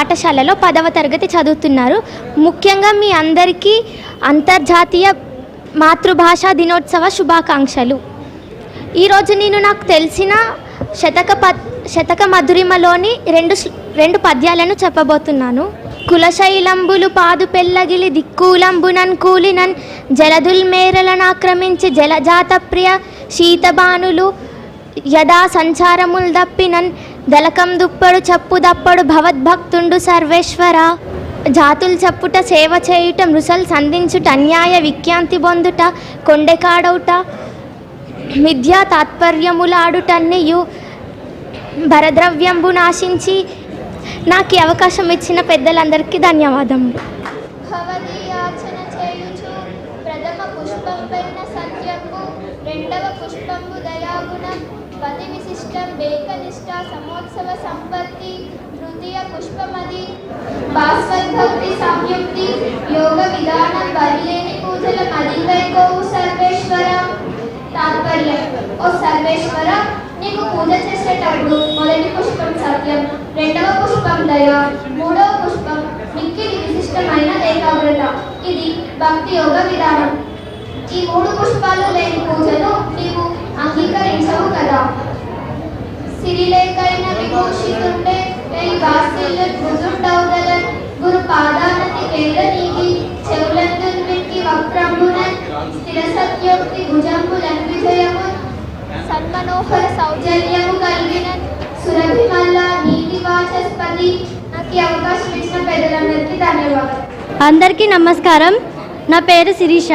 పాఠశాలలో 10వ తరగతి చదువుతున్నారు. ముఖ్యంగా మీ అందరికీ అంతర్జాతీయ మాతృభాషా దినోత్సవ శుభాకాంక్షలు. ఈరోజు నేను నాకు తెలిసిన శతక మధురిమలోని రెండు పద్యాలను చెప్పబోతున్నాను. కులశైలంబులు పాదు పెళ్ళగిలి దిక్కులంబునన్ కూలినన్ జలదుల్ మేరలను ఆక్రమించి జలజాత ప్రియ శీతబానులు యదా సంచారముల్ దప్పినన్ దళకం దుప్పడు చప్పు దప్పడు భవద్భక్తుండు సర్వేశ్వర. జాతులు చెప్పుట సేవ చేయుట మృసల్ సంధించుట అన్యాయ విఖ్యాంతి బొందుట కొండెకాడౌట మిథ్యా తాత్పర్యములాడుటన్నయు భరద్రవ్యంబు నాశించి. నాకు ఈ అవకాశం ఇచ్చిన పెద్దలందరికీ ధన్యవాదములు. భవదీయార్చన చేయుచు ప్రథమ పుష్పం పెన్న సత్యంబు రెండవ పుష్పంబు దయాగుణం పతి విశిష్టం బేకనిష్ట సమోత్సవ సంపత్తి తృతీయ పుష్పమది భాస్వద్భక్తి సంయుక్తి యోగ విధానం బరిలేని పూజల మదివైకోవు సర్వేశ్వర. తాత్పర్యం: ఓ సర్వేశ్వర, నీకు పూజ చేసేటప్పుడు మొదటి పుష్పం సత్యం, రెండవ పుష్పం దయ, మూడవ పుష్పం మిక్కిలి విశిష్టమైన ఏకాగ్రత. ఇది భక్తి యోగ విధానం. ఈ 3 పుష్పాలు లేని పూజను నీవు అంగీకరించవు కదా. సిరిలేకైన విభూషితుండే వెయ్యి వాత్సల్య గుజుండౌదలన్ గురు పాదానతి వేద నీకి చెవులందున్ విక్కి వక్రంబునన్ స్థిర సత్యోక్తి భుజంబులన్ విజయము సన్మనోహర సౌజన్యము కలిగిన సురభిమల్ల నీతి వాచస్పతి. నాకు ఈ అవకాశం ఇచ్చిన పెద్దలందరికీ ధన్యవాదాలు. అందరికీ నమస్కారం. నా పేరు శిరీష.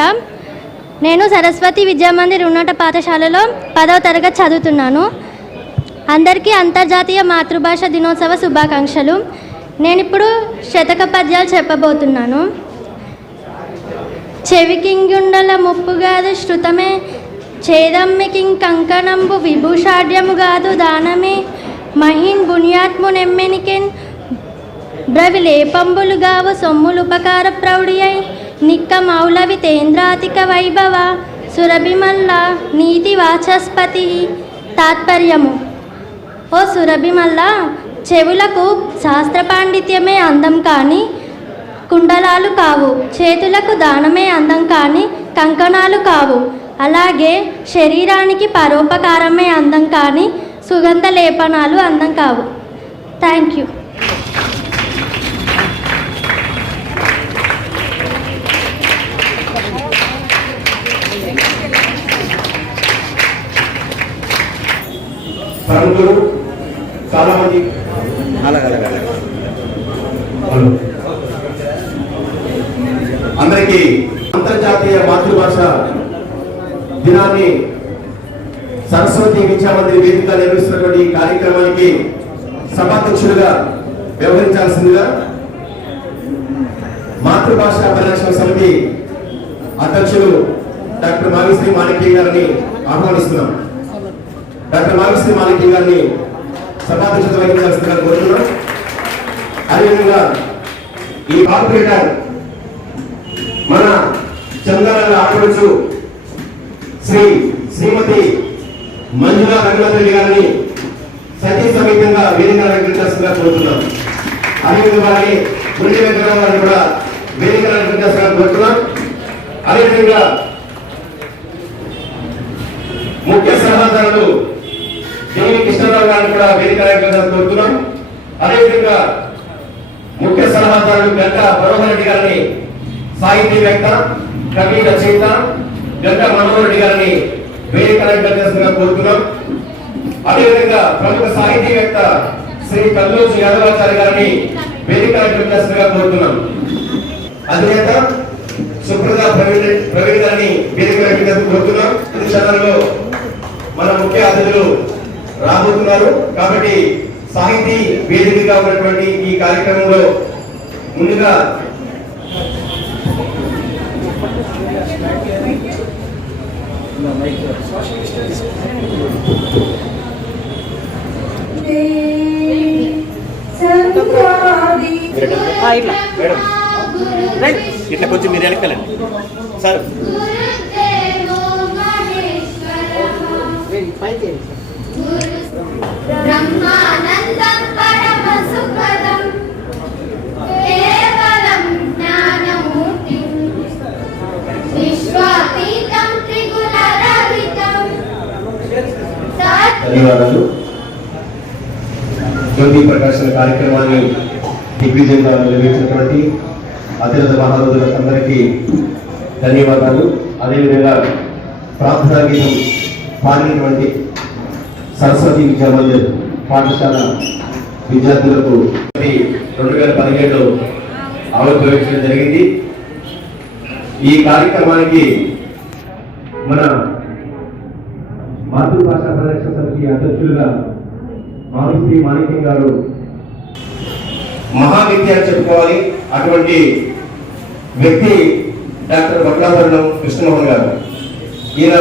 నేను సరస్వతి విద్యామందిర్ ఉన్నత పాఠశాలలో 10వ తరగతి చదువుతున్నాను. అందరికీ అంతర్జాతీయ మాతృభాష దినోత్సవ శుభాకాంక్షలు. నేను ఇప్పుడు శతక పద్యాలు చెప్పబోతున్నాను. చెవికింగుండల ముప్పుగాదు శృతమే ఛేదమ్మికిం కంకణంబు విభూషాఢ్యముగాదు దానమే మహిన్ బునియాత్మునెమ్మెనికెన్ బ్రవిలేపంబులుగావు సొమ్ములుపకార ప్రౌఢియై నిక్క మౌలవి తేంద్రాతిక వైభవ సురభిమల్ల నీతి వాచస్పతి. తాత్పర్యము: ఓ సురభిమల్ల, చెవులకు శాస్త్ర పాండిత్యమే అందం కానీ కుండలాలు కావు, చేతులకు దానమే అందం కానీ కంకణాలు కావు, అలాగే శరీరానికి పరోపకారమే అందం కానీ సుగంధ లేపనాలు అందం కావు. Thank you. చాలా మంది అందరికీ అంతర్జాతీయ మాతృభాష దినాన్ని సరస్వతి విద్యామందిర్ వేదిక నిర్వహిస్తున్నటువంటి ఈ కార్యక్రమానికి సభాధ్యక్షులుగా వ్యవహరించాల్సిందిగా మాతృభాష పరిరక్షణ సమితి అధ్యక్షులు డాక్టర్ మావిశ్రీ మాణిక్య గారిని ఆహ్వానిస్తున్నాం. డాక్టర్ మావిశ్రీ మాణిక్య గారిని సభాధ్యక్షత వహించాల్సిందిగా కోరుతున్నాం. అదేవిధంగా ఈ కార్పొరేటర్ మన చంద్రాల ఆడవచ్చు శ్రీమతి మంజులా రఘునాథ్ రెడ్డి గారిని సతీ సమేతంగా వేదిక అలంకరించాల్సిందిగా కోరుతున్నాం. అదేవిధంగా గుండె వెంకటరావు గారిని కూడా వేదిక అలంకరించాల్సిందిగా కోరుతున్నాం. అదేవిధంగా ముఖ్య సలహాదారులు దేవి కృష్ణరావు గారిని కూడా వేదిక అలంకరించాలని కోరుతున్నాం. అదేవిధంగా ముఖ్య సలహాదారులు గంట మనోహర్ రెడ్డి గారిని సాహితీవేత్త, కవి, రచయిత గంట మనోహర్ రెడ్డి గారిని వేదిక అలంకరించాల్సిందిగా కోరుతున్నాం. అదేవిధంగా ప్రముఖ సాహితీవేత్త శ్రీ కల్లోజు యాదవాచార్య గారిని వేదిక అలంకరించాల్సిందిగా కోరుతున్నాం. అధినేత సుప్రదా ప్రవీణ్ గారిని వేదిక అలంకరించాల్సిందిగా కోరుతున్నాం. ఈ క్షణంలో మన ముఖ్య అతిథులు రాబోతున్నారు కాబట్టి సాహితీ వేదికగా ఉన్నటువంటి ఈ కార్యక్రమంలో ముందుగా ఇట్లా కొంచెం మీరు వెనకాలండి సార్. బ్రహ్మానందం పరమ సుఖదం ధన్యవాదాలు. జ్యోతి ప్రకాశన కార్యక్రమాన్ని దిగ్విజయంగా నిర్వహించినటువంటి అతిరథ మహారథులందరికీ ధన్యవాదాలు. అదేవిధంగా ప్రార్థనా గీతం పాడినటువంటి సరస్వతి విద్యా మందిర్ పాఠశాల విద్యార్థులకు 2017లో ఆవిర్భవించడం జరిగింది. ఈ కార్యక్రమానికి మన మాతృభాషా పరిరక్షణ సమితి అధ్యక్షులుగా మామిశ్రీ మాణిక్యం గారు మహావ్యక్తి అని చెప్పుకోవాలి. అటువంటి వ్యక్తి డాక్టర్ బక్లాభరణం కృష్ణమోహన్ గారు. ఈయన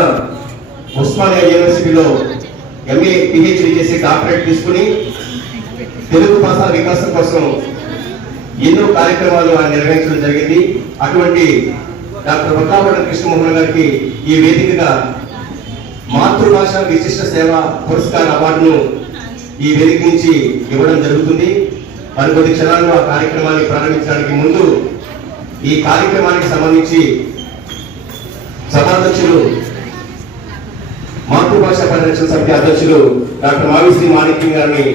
ఉస్మానియా యూనివర్సిటీలో ఎంఏ పిహెచ్డి చేసి డాక్టరేట్ తీసుకుని తెలుగు భాషా వికాసం కోసం ఎన్నో కార్యక్రమాలు ఆయన నిర్వహించడం జరిగింది. అటువంటి డాక్టర్ బక్లాభరణం కృష్ణమోహన్ గారికి ఈ వేదికగా మాతృభాష విశిష్ట సేవ పురస్కార అవార్డును ఈ వేదిక నుంచి ఇవ్వడం జరుగుతుంది. మరికొద్ది క్షణాల్లో ఆ కార్యక్రమాన్ని ప్రారంభించడానికి ముందు ఈ కార్యక్రమానికి సంబంధించి సభాధ్యక్షులు మాతృభాష పరిరక్షణ సమితి అధ్యక్షులు డాక్టర్ మావిశ్రీ మాణిక్యం గారిని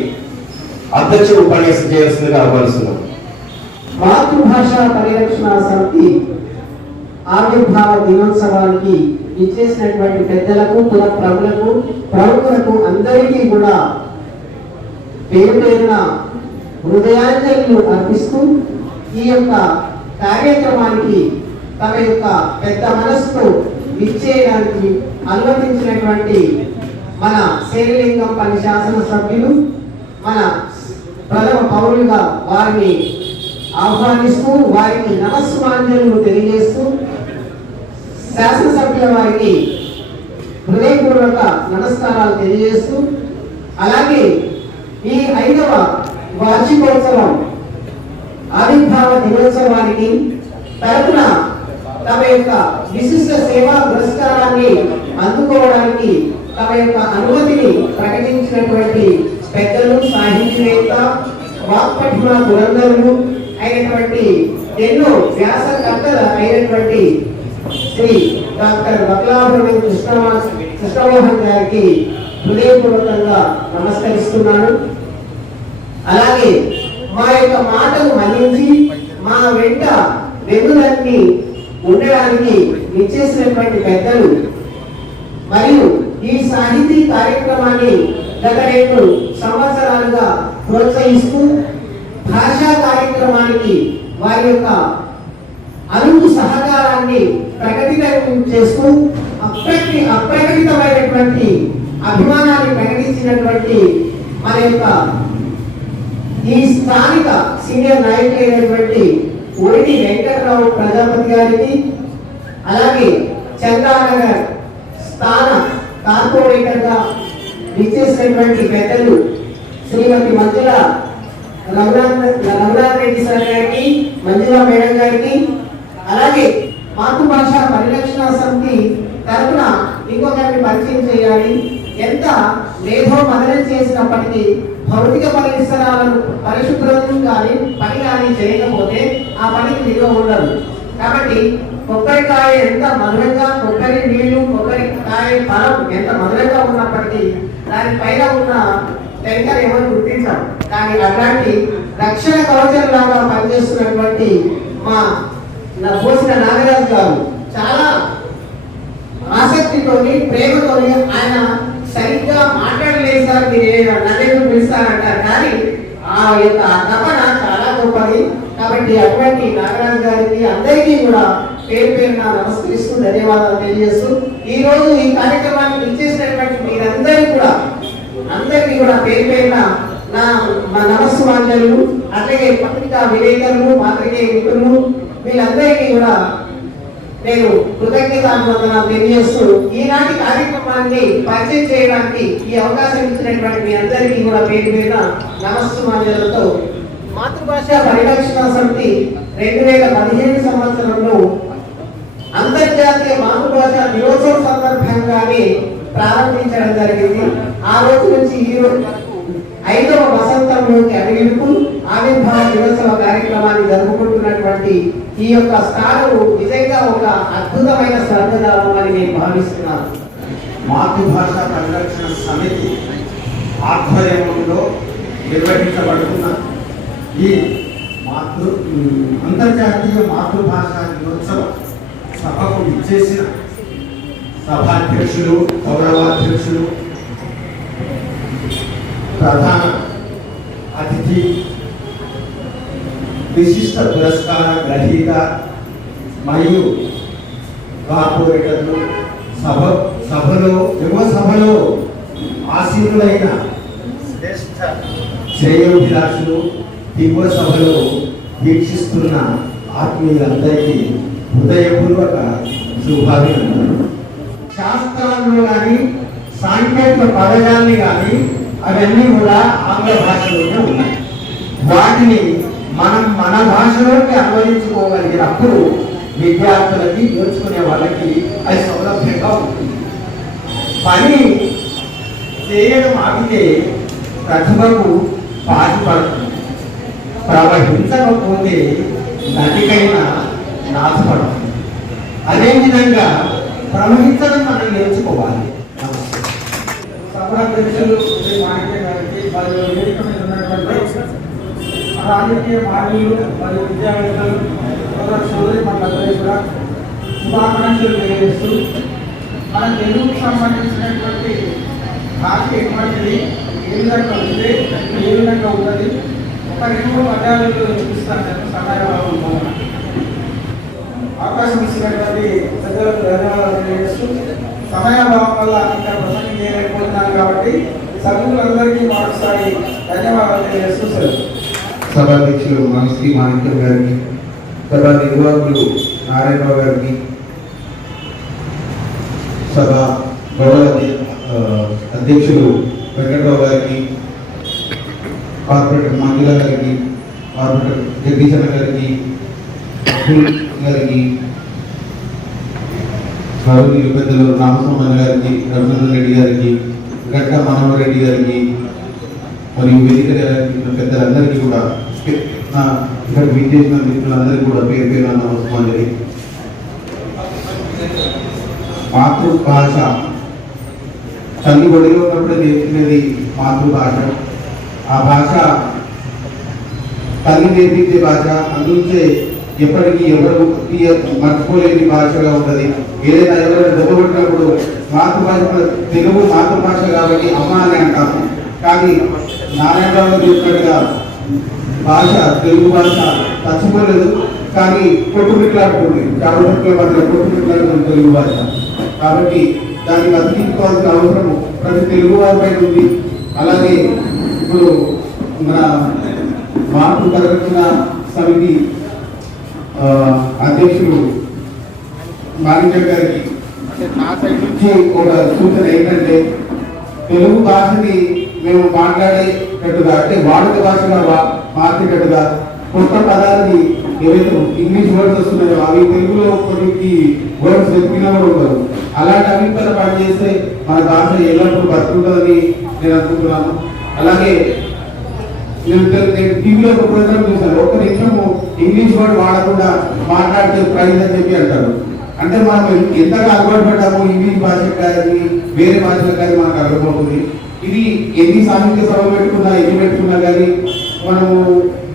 అధ్యక్షుడు ఉపన్యాసం చేయాల్సిందిగా ఆహ్వానిస్తున్నాం. మాతృభాష పరిరక్షణ సమితి ఆవిర్భావ దినోత్సవానికి ఇచ్చేసినటువంటి పెద్దలకు కుల ప్రముఖులకు అందరికీ కూడా పేరు పేరున హృదయాంజలిలు అర్పిస్తూ ఈ యొక్క కార్యక్రమానికి తమ యొక్క పెద్ద మనస్సుతో విచ్చేయడానికి అనుమతించినటువంటి మన శేరిలింగం పని శాసనసభ్యులు మన ప్రథమ పౌరులుగా వారిని ఆహ్వానిస్తూ వారికి నమస్సుమాంజలు తెలియజేస్తూ శాసనసభ్యుల వారికి హృదయపూర్వక నమస్కారాలు తెలియజేస్తూ అలాగే ఈ 5వ వార్షికోత్సవం ఆవిర్భావ దినోత్సవానికి తరపున తమ యొక్క విశిష్ట సేవా పురస్కారాన్ని అందుకోవడానికి తమ యొక్క అనుమతిని ప్రకటించినటువంటి పెద్దలు, సాహిత్యవేత్త, వాక్పటిమ పురంధరులు అయినటువంటి ఎన్నో వ్యాసకర్తలు అయినటువంటి శ్రీ డాక్టర్ బక్లాభరణం కృష్ణమోహన్ గారికి హృదయపూర్వకంగా నమస్కరిస్తున్నాను. అలాగే మా యొక్క మాటలు మన్నించి మా వెంట వెన్నులన్నీ ఉండడానికి నిశ్చేసినటువంటి పెద్దలు మరియు ఈ సాహితీ కార్యక్రమాన్ని గత 2 సంవత్సరాలుగా ప్రోత్సహిస్తూ భాషా కార్యక్రమానికి వారి యొక్క అరుగు సహకారాన్ని ప్రకటితం చేస్తూ అప్రకటితమైనటువంటి అభిమానాన్ని ప్రకటించినటువంటి మన యొక్క ఈ స్థానిక సీనియర్ నాయకులైనటువంటి ఒడిటి వెంకటరావు ప్రజాపతి గారికి అలాగే చంద్రానగర్ స్థాన కార్పొరేటర్గా విచ్చేసినటువంటి పెద్దలు శ్రీమతి మంజుల రఘునాథ్ రెడ్డి సార్ గారికి, మంజుల మేడం గారికి, అలాగే మాతృభాష పరిరక్షణ సమితి తరఫున ఇంకొకరిని పరిచయం చేయాలి. ఎంత మేధో మదనం చేసినప్పటికీ భౌతిక పరిసరాలను పరిశుభ్రం కానీ పని కానీ చేయకపోతే ఆ పనికి విలువ ఉండదు. కాబట్టి కొబ్బరికాయ ఎంత మధురంగా, కొబ్బరి నీళ్లు, కొబ్బరికాయ ఫలం ఎంత మధురంగా ఉన్నప్పటికీ దాని పైన ఉన్న టెంకర్ ఎవరు గుర్తించారు. కానీ అట్లాంటి రక్షణ కవచం లాగా పనిచేస్తున్నటువంటి మా పోసిన నాగరాజు గారు చాలా ఆసక్తితోని, ప్రేమతోని ఆయన సరిగ్గా మాట్లాడలేదు సార్, మీరు నన్ను పిలుస్తారంటారు, కానీ ఆ యొక్క తపన చాలా గొప్పది. కాబట్టి అటువంటి నాగరాజు గారికి అందరికీ కూడా పేరు పేరున నమస్కరిస్తూ ధన్యవాదాలు తెలియజేస్తూ ఈ రోజు ఈ కార్యక్రమాన్ని ఇచ్చేసినటువంటి మీరందరికీ కూడా పేరు పేరున మా నమస్సుమాంజలు, అట్లాగే పత్రికా విలేకరులు, పాత్రికేయ మిత్రులు వీళ్ళందరికీ కూడా నేను కృతజ్ఞతాభివందనాలు తెలియజేస్తూ ఈనాటి కార్యక్రమాన్ని పరిచయం చేయడానికి ఈ అవకాశం ఇచ్చినటువంటి మీ అందరికీ కూడా పేరు మీద నమస్సుమాంజలతో మాతృభాష పరిరక్షణ సమితి 2015 సంవత్సరంలో అంతర్జాతీయ మాతృభాష దినోత్సవం సందర్భంగానే ప్రారంభించడం జరిగింది. ఆ రోజు నుంచి ఈ రోజు 5వ వసంతంలోకి అడుగుతూ ఆవిర్భావ దినోత్సవ కార్యక్రమాన్ని జరుపుకుంటున్నటువంటి ఈ యొక్క స్థానం నిజంగా ఒక అద్భుతమైన శ్రద్ధదానం అని నేను భావిస్తున్నాను. మాతృభాష పరిరక్షణ సమితి ఆధ్వర్యంలో నిర్వహించబడుతున్న ఈ అంతర్జాతీయ మాతృభాషా దినోత్సవ సభకు ఇచ్చేసిన సభాధ్యక్షులు, గౌరవాధ్యక్షులు, ప్రధాన అతిథి, విశిష్ట పురస్కార గ్రహీత మరియు కార్పొరేటర్లు, యువ సభలో ఆసీనులైన శ్రేష్ఠ శ్రేయోభిలాషులు, దిగువ సభలో వీక్షిస్తున్న ఆత్మీయులందరికీ హృదయపూర్వక శుభాభినందనలు. శాస్త్రాల్లో కానీ సాంకేతిక పదజాలని కానీ అవన్నీ కూడా ఆంగ్ల భాషలోనే ఉన్నాయి. వాటిని మనం మన భాషలోకి అన్వయించుకోగలిగినప్పుడు విద్యార్థులకి, నేర్చుకునే వాళ్ళకి అది సౌలభ్యంగా ఉంటుంది. పని చేయడం ఆగితే ప్రతిభకు పాటుపడుతుంది. ప్రవహించకపోతే నదికైనా నాశపడుతుంది. అదేవిధంగా ప్రవహించడం మనం నేర్చుకోవాలి. సభాధ్యక్షులు శ్రీ మాణిక్య గారికి మరియు వేదిక మీద ఉన్నటువంటి రాజకీయ మాన్యులు మరియు విద్యావేత్తలు సోదరి మనందరికీ కూడా శుభాకాంక్షలు తెలియజేస్తూ మన తెలుగుకు సంబంధించినటువంటి భాష ఎటువంటిది, ఏ విధంగా ఉంది, ఏ విధంగా ఉన్నది, ఒక 2 పద్యాలు చూపిస్తాను. నేను సమయాభావం అవకాశం ఇచ్చినటువంటి పెద్దలకు ధన్యవాదాలు తెలియజేస్తూ, సమయాభావం వల్ల ఇంకా ప్రసంగం చేయలేకపోతున్నాను కాబట్టి సభ్యులందరికీ మరోసారి ధన్యవాదాలు తెలియజేస్తూ సెలవు. సభాధ్యక్షులు శ్రీ మాణిక్యం గారికి, సభా నిర్వాహకులు నారాయణరావు గారికి, సభ గౌరవ అధ్యక్షులు వెంకటరావు గారికి, కార్పొరేటర్ మంజుల గారికి, కార్పొరేటర్ జగదీశన్న గారికి, అబ్దుల్ గారికి, గౌరవనీయులు పెద్దలు రామస్వామి గారికి, రఘునందన్ రెడ్డి గారికి, గట్ట మనోహర్ రెడ్డి గారికి మరియు వేదిక పెద్దలందరికీ కూడా ఇక్కడ విచ్చేసిన మిత్రులందరికీ కూడా పేరు పేరు నమస్కారం. మాతృభాష తల్లి ఒడిలో ఉన్నప్పుడు నేర్చుకునేది మాతృభాష. ఆ భాష తల్లి నేర్పించే భాష, అందుకే ఎప్పటికీ ఎవరు మర్చిపోలేని భాషగా ఉంటుంది. ఏదైనా ఎవరైనా దెబ్బకొట్టినప్పుడు మాతృభాష, తెలుగు మాతృభాష కాబట్టి అమ్మ అని అంటాము. కానీ నారాయణరావు చెప్పినట్టుగా భాష, తెలుగు భాష చచ్చిపోలేదు, కానీ కొట్టుమిట్లాడుతుంది. చావుల మధ్య కొట్టుమిట్లాడుతుంది తెలుగు భాష. కాబట్టి దాన్ని బతికించుకోవాల్సిన అవసరం ప్రతి తెలుగు వారిపై ఉంది. అలాగే ఇప్పుడు మన మార్పు పరిరక్షణ సమితి అధ్యక్షులు మాణిక్య గారికి నా సైడ్ నుంచి ఒక సూచన ఏంటంటే, తెలుగు భాషని మేము మాట్లాడేటట్టుగా, అంటే వాడుక భాషగా మార్చేటట్టుగా కొత్త పదాలని ఏవైతే ఇంగ్లీష్ వర్డ్స్ వస్తున్నాయో అవి తెలుగులో కొన్ని వర్డ్స్ వెతికినా కూడా ఉండదు. అలాంటి అభిప్రాయం పనిచేస్తే మన భాష ఎల్లప్పుడూ బతుకుంటుందని నేను అనుకుంటున్నాను. అలాగే నేను టీవీలో ఒక ప్రోగ్రామ్ చూసాను, 1 నిమిషము ఇంగ్లీష్ వర్డ్ వాడకుండా మాట్లాడితే ప్రైజ్ అని చెప్పి అంటారు. అంటే మనం ఎంతగా అలవాటు పడ్డాము ఇంగ్లీష్ భాషకు కానీ వేరే భాషలకు కానీ మనకు అర్థమవుతుంది. ఇది ఎన్ని సాహిత్య సభలు పెట్టుకున్నా, ఎన్ని పెట్టుకున్నా కానీ మనము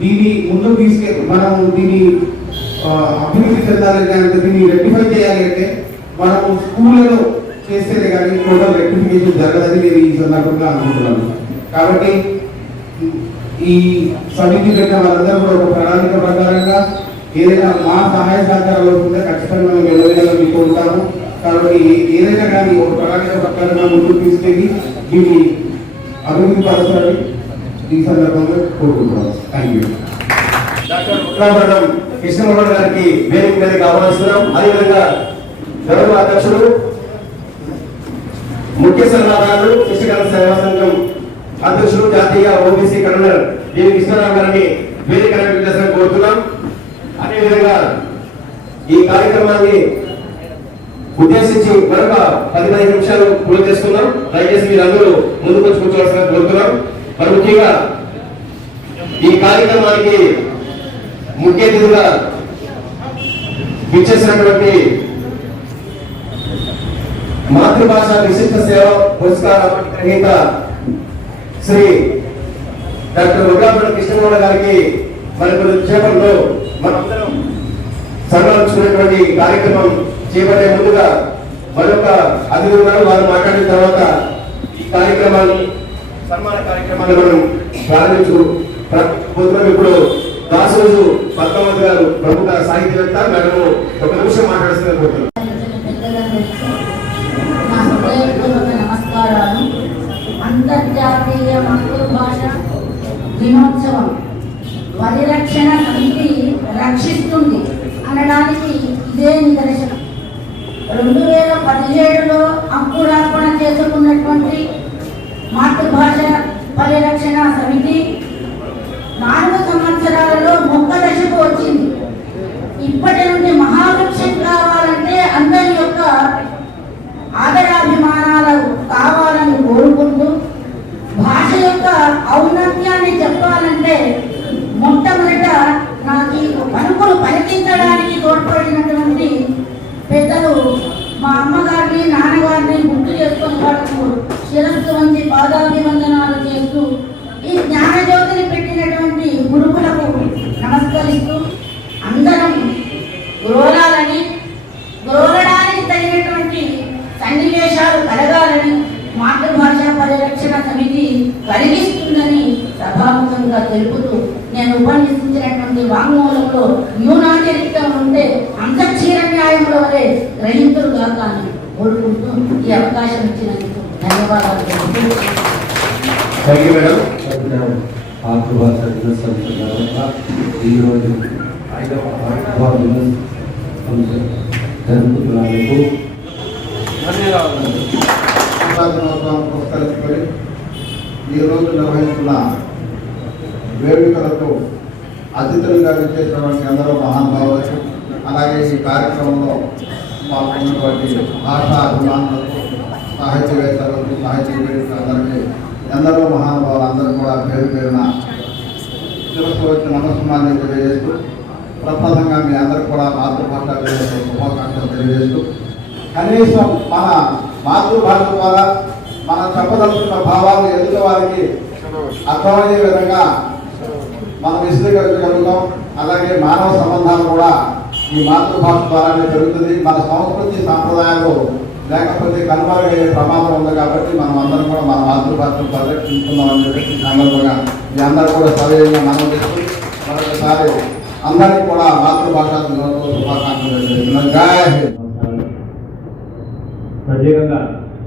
దీన్ని ముందుకు మనము దీన్ని అభివృద్ధి చెందాలి అంటే, దీన్ని రెక్టిఫై చేయాలి అంటే మనము స్కూళ్ళలో చేస్తేనే కానీ టోటల్ రెక్టిఫికేషన్ జరగదని నేను ఈ సందర్భంగా అనుకుంటున్నాను. కాబట్టి ఈ సమితి పెట్టిన వాళ్ళందరూ కూడా ఒక ప్రణాళిక ప్రకారంగా ఏదైనా మా సహాయ సహకారాలు అవుతుందో ఖచ్చితంగా మేము వెళ్ళగలని కోరుతాము. కాబట్టి ఏదైనా కానీ ఒక ప్రణాళిక ప్రకారంగా ముందుకు తీసుకెళ్ళి దీన్ని అభివృద్ధి పరచాలని ఈ సందర్భంగా కోరుకుంటున్నాం. Thank you. డాక్టర్ ఉత్రాభరణం కృష్ణమోహన్ గారికి వేదిక మీదకి ఆహ్వానిస్తున్నాం. అదేవిధంగా గౌరవ అధ్యక్షుడు, ముఖ్య సలహాదారులు, శిక్షకరణ సేవా సంఘం అధ్యక్షులు, జాతీయ ఓబీసీ కన్వీనర్ డి కృష్ణారావు గారిని వేదిక కోరుతున్నాం. అదేవిధంగా ఈ కార్యక్రమాన్ని ఉద్దేశించి మరొక 15 నిమిషాలు పూర్తి చేసుకున్నాం. దయచేసి మీరందరూ ముందుకు వచ్చి కూర్చోవలసిన కోరుతున్నాం. మరి ముఖ్యంగా ఈ కార్యక్రమానికి ముఖ్య అతిథిగా విచ్చేసినటువంటి మాతృభాష విశిష్ట సేవ పురస్కార గ్రహీత శ్రీ డాక్టర్ ఉగ్రాపురం కృష్ణమోహన్ గారికి మరికొన్ని చేపల్లో మనందరం సన్మానించుకునేటువంటి కార్యక్రమం చేపట్టే ముందుగా మరొక అతిథి ఉన్నారు. వారు మాట్లాడిన తర్వాత ఈ కార్యక్రమాన్ని సన్మాన కార్యక్రమాన్ని మనం ప్రారంభించుకోబోతున్నాం. ఇప్పుడు దాసరోజు పద్మావతి గారు ప్రముఖ సాహిత్యవేత్త మేడం ఒక నిమిషం మాట్లాడుతున్నారు. నమస్కారాలు. అంతర్జాతీయ మాతృభాష దినోత్సవం పరిరక్షణ సమితి రక్షిస్తుంది అనడానికి ఇదే నిదర్శనం. 2017లో అంకురార్పణ చేసుకున్నటువంటి మాతృభాష పరిరక్షణ సమితి 4 సంవత్సరాలలో మొక్క దశకు వచ్చింది. ఇప్పటి నుండి మహావృక్షం కావాలంటే అందరి యొక్క ఆదరాభిమానాలు కావాలని కోరుకుంటూ, భాష యొక్క ఔన్నత్యాన్ని చెప్పాలంటే మొట్టమొదట నాకు పలుకులు పలికించడానికి తోడ్పడినటువంటి పెద్దలు మా అమ్మగారిని నాన్నగారిని గుర్తు చేసుకుని వాళ్ళకు శిరస్సు వంచి పాదాభివందనాలు చేస్తూ ఈ జ్ఞానజ్యోతిని పెట్టినటువంటి గురువులకు నమస్కరిస్తూ అందరం గౌరవడానికి తగినటువంటి సన్నివేశాలు కలగాలని మాతృభాష పరిరక్షణ సమితి కలిగిస్తుందని సభాముఖంగా తెలుపుతూ నేను ఉపన్యసించినటువంటి వాంగ్మూలంలో న్యూనాతిరిక్తం ఉంటే అంతక్షీర న్యాయంలో వలె గ్రహింతులు కాకాలని కోరుకుంటూ ఈ అవకాశం ఇచ్చినందుకు ధన్యవాదాలు. మాతృభాష దినోత్సవం సందర్భంగా ఈరోజు 5వ మాతృభాష దినోత్సవం జరుపుతున్నందుకు పురస్కరించుకొని ఈరోజు నిర్వహిస్తున్న వేడుకలకు అతిథులుగా విచ్చేసినటువంటి అందరూ మహానుభావులకు, అలాగే ఈ కార్యక్రమంలో పాల్గొన్నటువంటి భాషా అభిమానులకు, సాహిత్యవేత్తలకు, సాహిత్య అందరికీ ఎందరో మహానుభావులు అందరూ కూడా పేరు పేరున శిరస్సు వచ్చి నమస్కారాన్ని తెలియజేస్తూ, ప్రప్రథంగా మీ అందరికీ కూడా మాతృభాష శుభాకాంక్షలు తెలియజేస్తూ, కనీసం మన మాతృభాష ద్వారా మనం చెప్పదలుచుకున్న భావాలు ఎదుటి వారికి అర్థమయ్యే విధంగా మనం విశ్లేషించగలుగుతాం. అలాగే మానవ సంబంధాలు కూడా ఈ మాతృభాష ద్వారానే జరుగుతుంది. మన సంస్కృతి సాంప్రదాయాలు లేకపోతే కనుమరుగయ్యే ప్రమాదం ఉంది. కాబట్టి మనం అందరం కూడా మన మాతృభాషను పరిరక్షించుకుందామని చెప్పి సందర్భంగా మీ అందరూ కూడా సవ్యంగా మనం చేస్తూ మరొకసారి అందరికీ కూడా మాతృభాష శుభాకాంక్షలు తెలియజేస్తున్నాం. జై హింద్. ప్రత్యేకంగా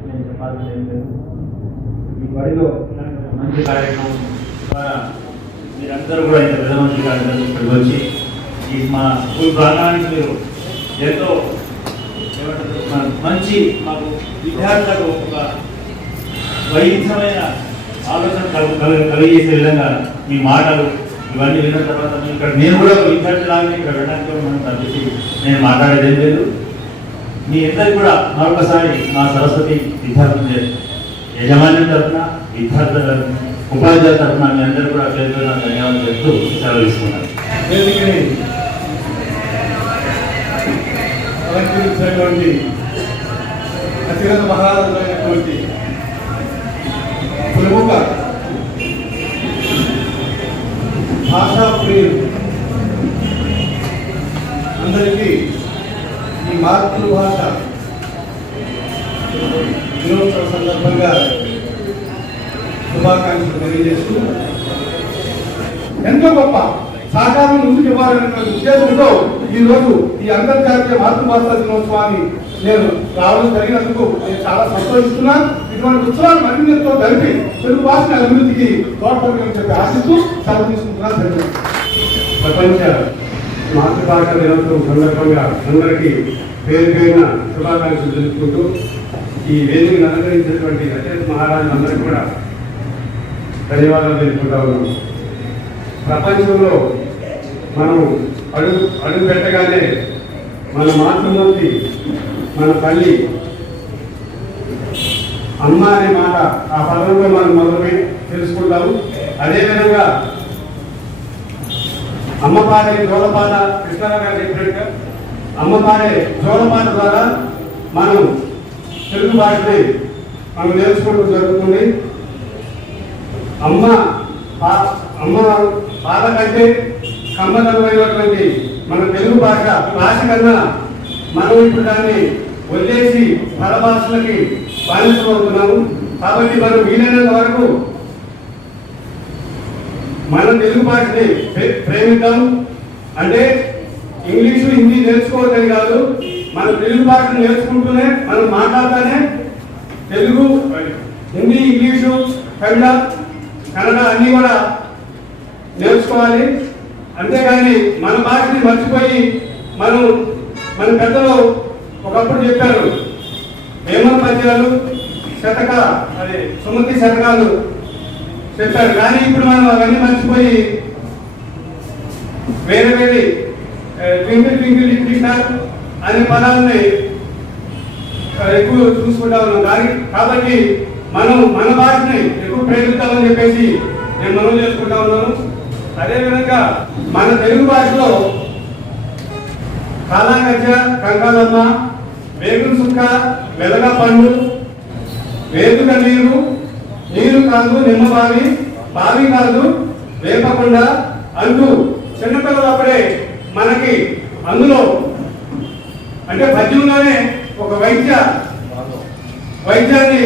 నేను చెప్పాల్సింది ఏం లేదు. ఈ బడిలో మంచి కార్యక్రమం ద్వారా మీరందరూ కూడా ఇంత పెద్ద మంచి కార్యక్రమం ఇక్కడికి వచ్చి ఈ మా స్కూల్ ప్రాంగణానికి మీరు ఎంతో మంచి మాకు విద్యార్థులకు ఒక వైవిధ్యమైన ఆలోచన కలిగేసే విధంగా మీ మాటలు ఇవన్నీ విన్న తర్వాత ఇక్కడ నేను కూడా విద్యార్థులాగా ఇక్కడ వెళ్ళడానికి మనం తప్పించి నేను మాట్లాడేది ఏం లేదు. మీ అందరికీ కూడా మరొకసారి మా సరస్వతి విద్యార్థుల యజమాన్యం తరఫున విద్యార్థుల ఉపాధ్యాయుల తరఫున మీ అందరూ కూడా పేరుగా ధన్యవాదాలు చెప్తూ సెలవు తీసుకున్నారు. వేదికని అలంకరించినటువంటి అతిరథ మహారథులైనటువంటి ప్రముఖ భాషా ప్రియులు అందరికీ ఈ మాతృభాష దినోత్సవ సందర్భంగా శుభాకాంక్షలు తెలియజేస్తూ, ఎంతో గొప్ప సహకారం ముందుకు ఇవ్వాలనేటువంటి ఉద్దేశంతో ఈరోజు ఈ అంతర్జాతీయ మాతృభాష దినోత్సవాన్ని నేను రావడం జరిగినందుకు నేను చాలా సంతోషిస్తున్నాను. ఇటువంటి ఉత్సవాలు మరింతతో జరిపి తెలుగు భాష అభివృద్ధికి తోడ్పడమని చెప్పి ఆశిస్తూ సెలవు తీసుకుంటున్నాను. ప్రపంచ మాతృభాష దినోత్సవం సందర్భంగా అందరికీ పేరు పేరున శుభాకాంక్షలు తెలుపుకుంటూ ఈ వేదికను అలంకరించినటువంటి రచయిత మహారాజులందరికీ కూడా ధన్యవాదాలు తెలుపుకుంటా ఉన్నాం. ప్రపంచంలో మనం అడుగు పెట్టగానే మన మాతృమూర్తి, మన తల్లి అమ్మ అనే మాట ఆ పదంలో మనం మొదలుపె తెలుసుకుంటాము. అదేవిధంగా అమ్మపాడే జోలపాట కృష్ణారావు గారు చెప్పినట్టుగా అమ్మపాడే జోలపాట ద్వారా మనం తెలుగు భాషని మనం నేర్చుకోవడం జరుగుతుంది. అమ్మ పాల కంటే కమ్మతమైనటువంటి మన తెలుగు భాష కన్నా మనం ఇప్పుడు దాన్ని వదిలేసి పరభాషలకి బానిసమవుతున్నాము. కాబట్టి మనం వీలైనంత వరకు మన తెలుగు భాషని ప్రేమిద్దాం. అంటే ఇంగ్లీషు హిందీ నేర్చుకోవద్దని కాదు, మన తెలుగు భాషను నేర్చుకుంటూనే మనం మాట్లాడతానే తెలుగు, హిందీ, ఇంగ్లీషు, కన్నడ అన్నీ కూడా నేర్చుకోవాలి. అంతేగాని మన భాషని మర్చిపోయి మన పెద్దలు ఒకప్పుడు చెప్పారు వేమన పద్యాలు సుమతి శతకాలు చెప్పారు. కానీ ఇప్పుడు మనం అవన్నీ మర్చిపోయి వేరే ట్వింకిల్ ట్వింకిల్ లిటిల్ స్టార్ అనే పదాలని ఎక్కువ చూసుకుంటా ఉన్నాం. కాబట్టి మనం మన భాషని ఎక్కువ ప్రేమిస్తామని చెప్పేసి నేను మనం చేసుకుంటా ఉన్నాను. అదేవిధంగా మన తెలుగు భాషలో కాలాగజ్జ, కంకాలమ్మ, వేగుల సుక్క, వెలగ పండు, వేదుక నీరు కాదు నిమ్మబావి, బావి కాదు వేపకుండా అంటూ చిన్నపిల్లలు అప్పుడే మనకి అందులో అంటే పద్యంలోనే ఒక వైద్యాన్ని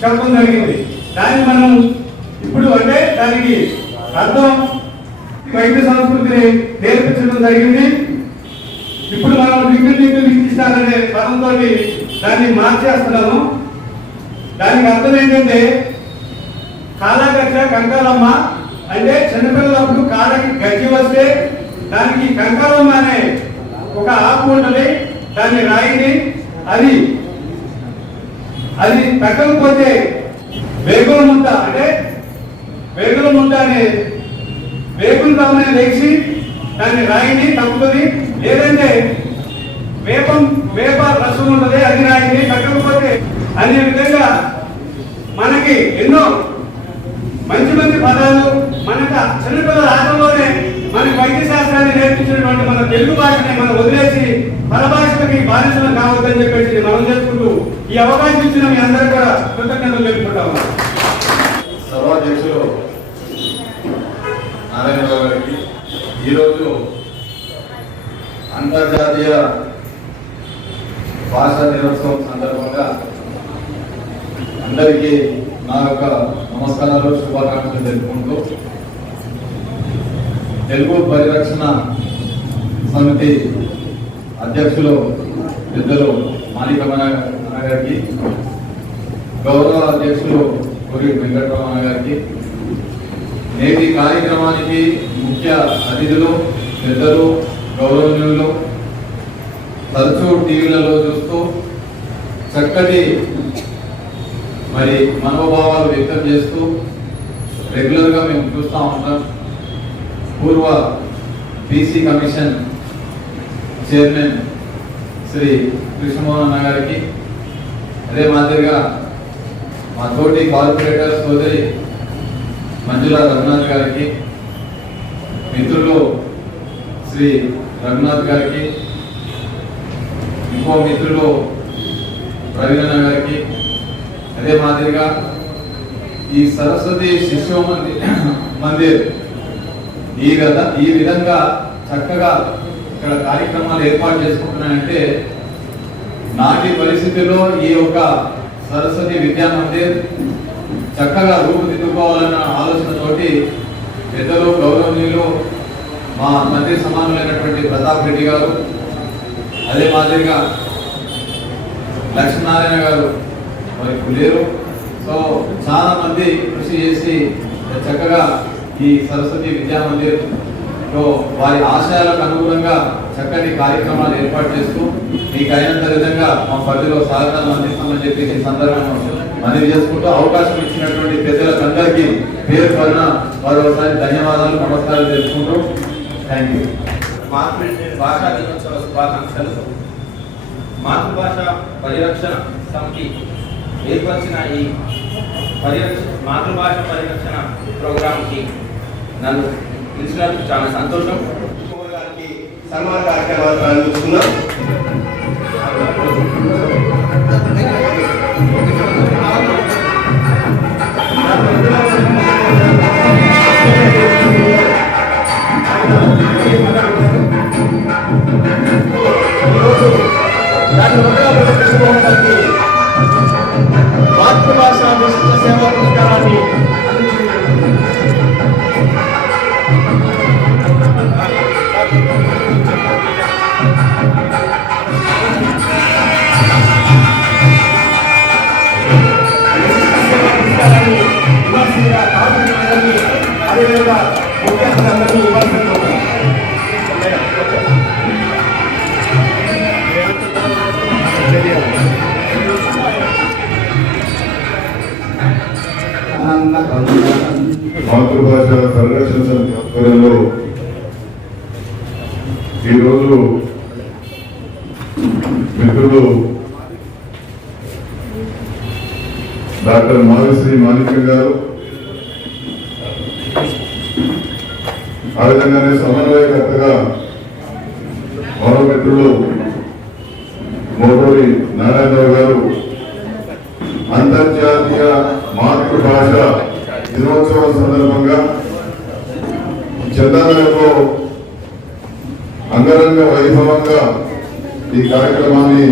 చెప్పడం జరిగింది. దాన్ని మనం ఇప్పుడు అంటే దానికి అర్థం వైద్య సంస్కృతిని నేర్పించడం జరిగింది. ఇప్పుడు మనం ట్వింకిల్ ఇస్తారనే పదంతో దాన్ని మార్చేస్తున్నాము. దానికి అర్థం ఏంటంటే కాలాగజ్జ, కంకాలమ్మ అంటే చిన్నపిల్లలప్పుడు కాళ్ళకి గజ్జి వస్తే దానికి కంకాలమ్మ అనే ఒక ఆకు ఉంటుంది, దాన్ని రాయిని అది తగ్గకపోతే వేగుల ముద్ద అనే వేగుల దమ్మని లేచి దాన్ని రాయిని తగ్గుతుంది. లేదంటే వేప రసం ఉంటుంది, అది రాయిని తగ్గకపోతే అనే విధంగా మనకి ఎన్నో మంచి పదాలు మనకు చిన్నపిల్లల ఆటల్లోనే మనకి వైద్య శాస్త్రాన్ని నేర్పించినటువంటి మన తెలుగు భాషని మనం వదిలేసి పరభాషలకి బానిసలం కావద్దని చెప్పేసి మనం చేసుకుంటూ ఈ అవకాశం ఇచ్చిన మీ అందరూ కూడా కృతజ్ఞతలు తెలుపుకుంటాము. సభాధ్యక్షులు నారాయణరావు గారికి ఈరోజు అంతర్జాతీయ భాషా దినోత్సవం సందర్భంగా అందరికీ నా యొక్క నమస్కారాలు, శుభాకాంక్షలు తెలుపుకుంటూ తెలుగు పరిరక్షణ సమితి అధ్యక్షులు పెద్దలు మాణికమణ గారికి, గౌరవ అధ్యక్షులు కొరి వెంకటరమణ గారికి, నేటి కార్యక్రమానికి ముఖ్య అతిథులు, పెద్దలు, గౌరవనీయులు, తరచూ టీవీలలో చూస్తూ చక్కటి మనోభావాలు వ్యక్తం చేస్తూ రెగ్యులర్గా మేము చూస్తూ ఉంటాం. పూర్వ BC commission chairman Shri Krishnamohan గారికి, అదే మాదిరిగా మా తోటి కార్పొరేటర్ సోదరి మంజుల రఘునాథ్ గారికి, మిత్రులు శ్రీ రఘునాథ్ గారికి, ఇంకో మిత్రులు ప్రవీణ గారికి, అదే మాదిరిగా ఈ సరస్వతి శిశు మందిర్ ఈ విధంగా చక్కగా ఇక్కడ కార్యక్రమాలు ఏర్పాటు చేసుకుంటున్నాయంటే నాటి పరిస్థితుల్లో ఈ యొక్క సరస్వతి విద్యా మందిర్ చక్కగా రూపుదిద్దుకోవాలన్న ఆలోచనతోటి పెద్దలు, గౌరవనీయులు మా మంత్రి సమానులైనటువంటి ప్రతాప్ రెడ్డి గారు, అదే మాదిరిగా లక్ష్మీనారాయణ గారు మరి లేరు. సో చాలా మంది కృషి చేసి చక్కగా ఈ సరస్వతి విద్యా మందిర్లో వారి ఆశయాలకు అనుగుణంగా చక్కటి కార్యక్రమాలు ఏర్పాటు చేస్తూ మీకు అయినంత విధంగా మా పరిధిలో సహకారం అందిస్తామని చెప్పి ఈ సందర్భంగా మనవి చేసుకుంటూ అవకాశం ఇచ్చినటువంటి పెద్దలకు అందరికీ పేరు పైన మరోసారి ధన్యవాదాలు, నమస్కారాలు తెలుసుకుంటూ థ్యాంక్ యూ. భాషా దినోత్సవ శుభాకాంక్షలు. మాతృభాష పరిరక్షణ సమితి ఏర్పరిచిన ఈ మాతృభాష పరిరక్షణ ప్రోగ్రాంకి నన్ను పిలిచినందుకు చాలా సంతోషం. సన్మాన కార్యక్రమాలు ప్రారంభిస్తున్నాం. Thank you. అదేవిధంగా ముఖ్య అతిథులందరినీ ఇవ్వాల్సింది మాతృభాష పరిరక్షణ సమితి ఆధ్వర్యంలో ఈరోజు మిత్రులు డాక్టర్ మావిశ్రీ మాణిక్యం గారు, ఆ విధంగానే సమన్వయకర్తగా మరో మిత్రులు మోటూరి నారాయణరావు గారు అంతర్జాతీయ మాతృభాష దినోత్సవం సందర్భంగా చందానగర్లో అంగరంగ వైభవంగా ఈ కార్యక్రమాన్ని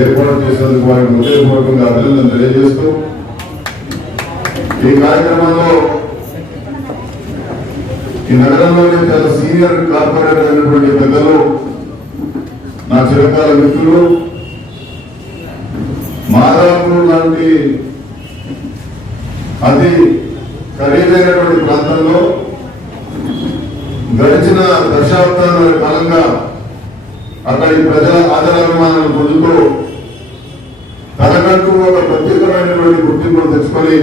ఏర్పాటు చేసేందుకు వారికి హృదయపూర్వకంగా అభినందన తెలియజేస్తూ ఈ కార్యక్రమంలో ఈ నగరంలోనే చాలా సీనియర్ కార్పొరేటర్ అయినటువంటి పెద్దలు, నా చిరకాల మిత్రులు, మాదాపూర్ లాంటి అతి ఖరీదైనటువంటి ప్రాంతంలో గడిచిన దశాబ్దాల కాలంగా అక్కడి ప్రజల ఆదరాభిమానాలను పొందుతూ తనకంటూ ఒక ప్రత్యేకమైనటువంటి గుర్తింపును తెచ్చుకొని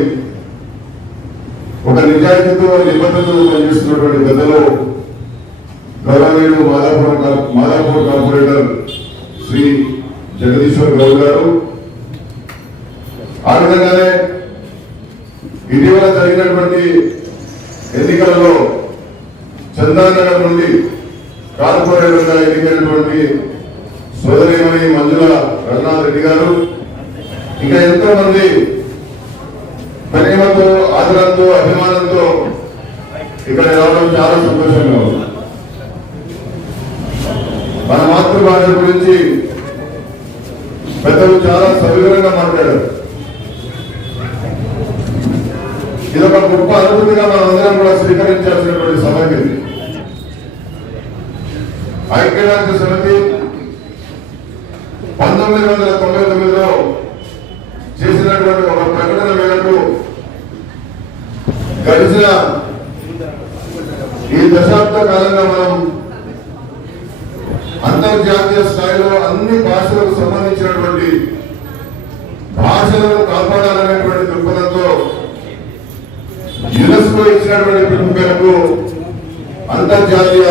ఒక నిజాయితీతో నిబద్ధతతో పనిచేస్తున్నటువంటి పెద్దలు గౌరవనీయులు మాదాపూర్ కార్పొరేటర్ శ్రీ జగదీశ్వర్ గౌడ్ గారు. ఆ విధంగానే ఇటీవల జరిగినటువంటి ఎన్నికలలో చందానగర్ నుండి కార్పొరేటర్గా ఎన్నికైనటువంటి సోదరిమణి మంజుల రఘునాథ్ రెడ్డి గారు, ఇంకా ఎంతో మంది ప్రేమతో, ఆదరంతో, అభిమానంతో ఇక్కడ రావడం చాలా సంతోషంగా ఉంది. మన మాతృభాష గురించి పెద్దలు చాలా సవివరంగా మాట్లాడారు. ఇదొక గొప్ప అనుభూతిగా మనం అందరం కూడా స్వీకరించాల్సినటువంటి సమయం ఇది. ఐక్యరాజ్య సమితి 1999లో చేసినటువంటి ఒక ప్రకటన మేరకు గడిచిన ఈ దశాబ్ద కాలంగా మనం అంతర్జాతీయ స్థాయిలో అన్ని భాషలకు సంబంధించినటువంటి భాషలను కాపాడాలనేటువంటి దృక్పథంతో యునెస్కో ఇచ్చినటువంటి పిలుపు మేరకు అంతర్జాతీయ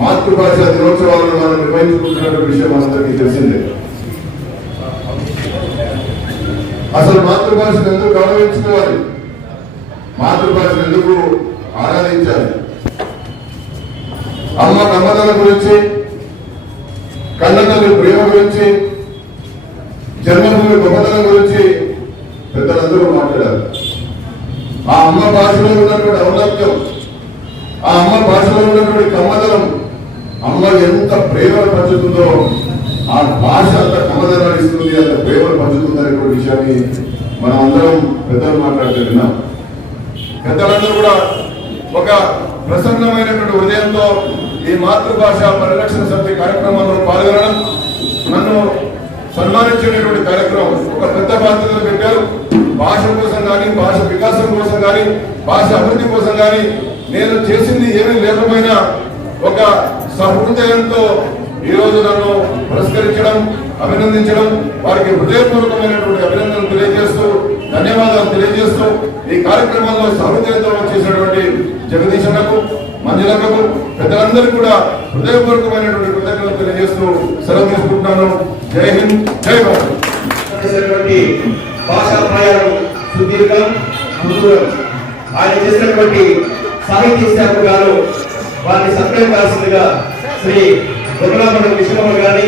మాతృభాష దినోత్సవాలను మనం నిర్వహించుకుంటున్న విషయం అందరికీ తెలిసిందే. అసలు మాతృభాషను ఎందుకు గౌరవించుకోవాలి, మాతృభాషను ఎందుకు ఆరాధించాలి? అమ్మ నమ్మదల గురించి, కన్నతల్లి ప్రేమ గురించి, జన్మభూమి గొప్పతనం గురించి పెద్దలందరూ మాట్లాడారు. ఆ అమ్మ భాషలో ఉన్నటువంటి ఔన్నత్యం, ఆ అమ్మ భాషలో ఉన్నటువంటి కమ్మదనం, అమ్మ ఎంత ప్రేమను పంచుతుందో ఆ భాష అంత కమ్మదనాన్ని ఇస్తుంది, అంత ప్రేమను పంచుతుంది అనేటువంటి విషయాన్ని మనం అందరం పెద్దలు మాట్లాడుతూ విన్నాం. పెద్దలందరూ కూడా ఒక ప్రసన్నమైనటువంటి హృదయంతో ఈ మాతృభాష పరిరక్షణ సమితి కార్యక్రమంలో పాల్గొనడం, నన్ను సన్మానించేటటువంటి కార్యక్రమం ఒక పెద్ద బాధ్యతలు పెట్టారు. భాష కోసం కానీ, భాష వికాసం కోసం కానీ, భాష అభివృద్ధి కోసం కానీ నేను చేసింది ఏమీ లేకపోయినా ఒక సహృదయంతో ఈరోజు నన్ను పురస్కరించడం, అభినందించడం, వారికి హృదయపూర్వకమైనటువంటి అభినందనలు తెలియజేస్తూ, ధన్యవాదాలు తెలియజేస్తూ ఈ కార్యక్రమంలో సహృదయంతో చేసినటువంటి జగదీశనకు, మంజులకు, పెద్దలందరికీ కూడా హృదయపూర్వకమైనటువంటి కృతజ్ఞతలు తెలియజేస్తూ సెలవు తీసుకుంటున్నాను. జై హింద్, జై భారత్. భాషా ప్రయాణం సుదీర్ఘం, మధురం. ఆయన చేసినటువంటి సాహిత్య శాఖ గారు వారిని సత్కరించాల్సిందిగా శ్రీ దుర్గామండలి విశ్వకర్మ గారిని,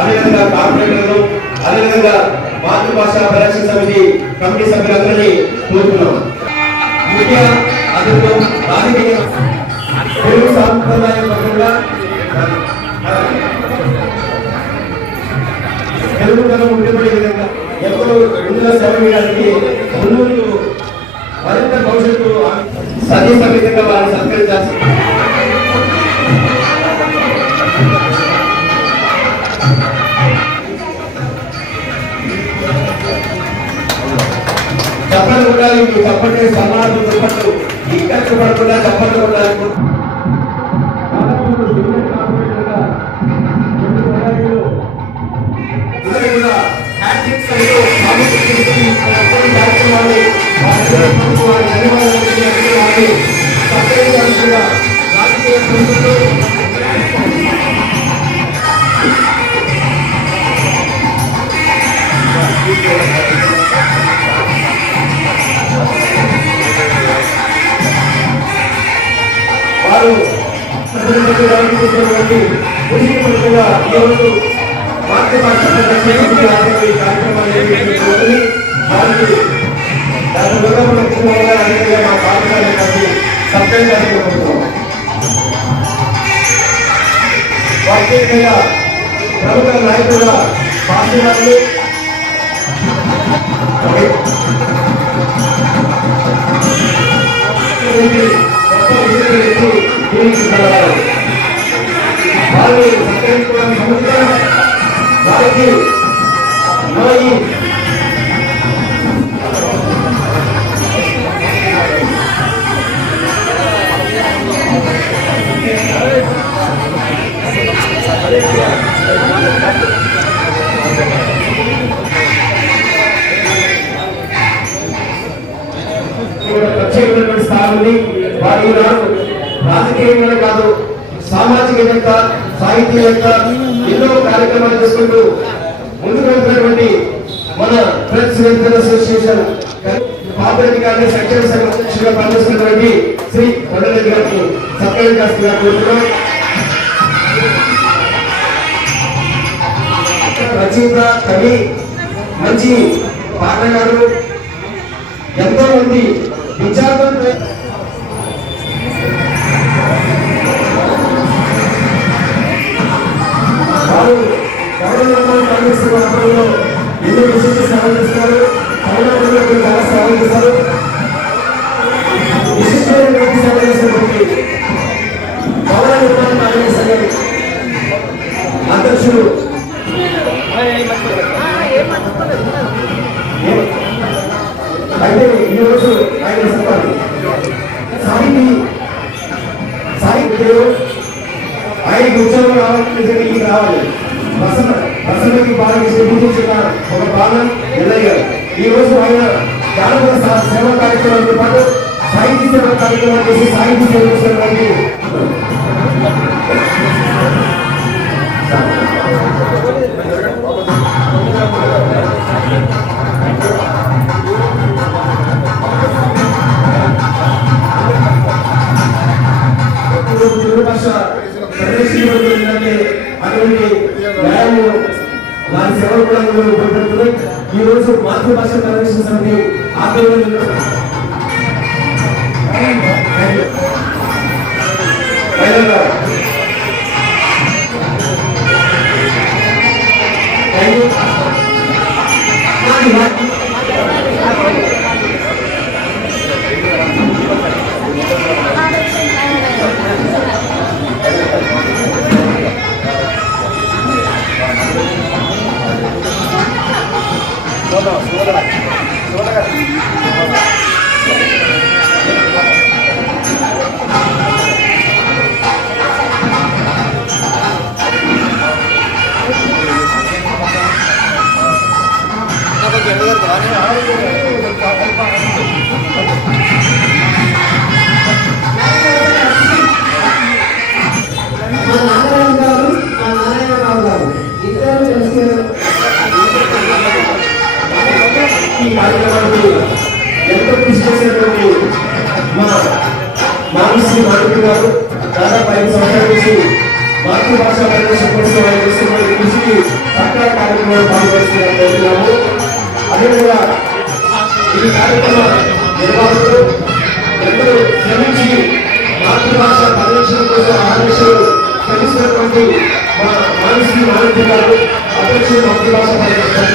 అదేవిధంగా కార్పొరేటర్లు, అదేవిధంగా మాతృభాష పరిరక్షణ సమితి కమిటీ సభ్యులందరినీ కోరుతున్నాం. ముఖ్య అతిథులు రాజకీయ తెలుగు సాంప్రదాయబద్ధంగా తెలుగు కళ ఉండిపడే విధంగా ఎవరు ఇందులో సేవ చేయడానికి ముందు మరింత భవిష్యత్తు సతీ సమేతంగా వారిని సత్కరించాల్సి ఉండాలి. మీరు చప్పట్లు సన్మానాలు చెప్పట్లు ఈ కష్టపడకుండా చప్పట్లు ఉండాలి. వారు ఈరోజు మాతృభాష ప్రముఖ నాయకుల పార్టీలు వారిని సత్కరించుకోవడానికి సముద్రం వారికి ప్రత్యేకమైనటువంటి స్థానం ఉంది. వారు రాజకీయంగా కాదు, సామాజికవేత్త, సాహిత్యవేత్త, ఎన్నో కార్యక్రమాలు చేసుకుంటూ ముందుకు వెళ్తున్నటువంటి మన ఫ్రెండ్స్ వెల్ఫేర్ అసోసియేషన్ పాపరెడ్డి సంక్షేమ సంఘ అధ్యక్షుడిగా పనిచేస్తున్నటువంటి శ్రీ కొండరెడ్డి గారికి సత్కరించాల్సిందిగా కోరుతున్నాం. రచయిత, కవి, మంచి పాటగారు, ఎంతో మంది విద్యార్థులు వారు కాంగ్రెస్ ఎన్నో విశేష సేవలు చేస్తున్నారు. కళాకారులకు చాలా సేవలు చేస్తారు. విశిష్టమైనటువంటి సేవ చేసినటువంటి భవన నిర్మాణ కాంగ్రెస్ సంఘం అధ్యక్షుడు అయితే ఈరోజు ఆయన సాహిత్యం ఆయనకి ఉద్యోగం రావాలని రావాలి. బసన్నకి బాగా పూజించిన ఒక బాలం ఎల్లయ్య గారు ఈ రోజు ఆయన జానపద సేవా కార్యక్రమాలతో పాటు సాహిత్య సేవా కార్యక్రమాలు చేసి సాహిత్య సేవ చేసినటువంటి తెలుగు భాష అటువంటి న్యాయము వారి సేవలు కూడా ఉపయోగపడుతున్నాయి. ఈ రోజు మాతృభాష పరిరక్షణ సమితి ఆధ్వర్యంలో ఎంతో కృషి చేసినటువంటి మా మానసి మాట్లాడుతున్నారు. దాదాపు 5 సంవత్సరాల నుంచి మాతృభాష పరిరక్షణ కోసం చేస్తున్న కృషికి సర్కార కార్యక్రమాలు పాల్గొస్తున్నాము. అదేవిధంగా ఈ కార్యక్రమ నిర్వాహకులు ఎందరో శ్రమించి మాతృభాష పరిరక్షణ కోసం ఆదేశాలు శ్రమిస్తున్నటువంటి మా మానసి మాట్లాడుతున్నారు. అధ్యక్షుడు మాతృభాష పరిరక్షణ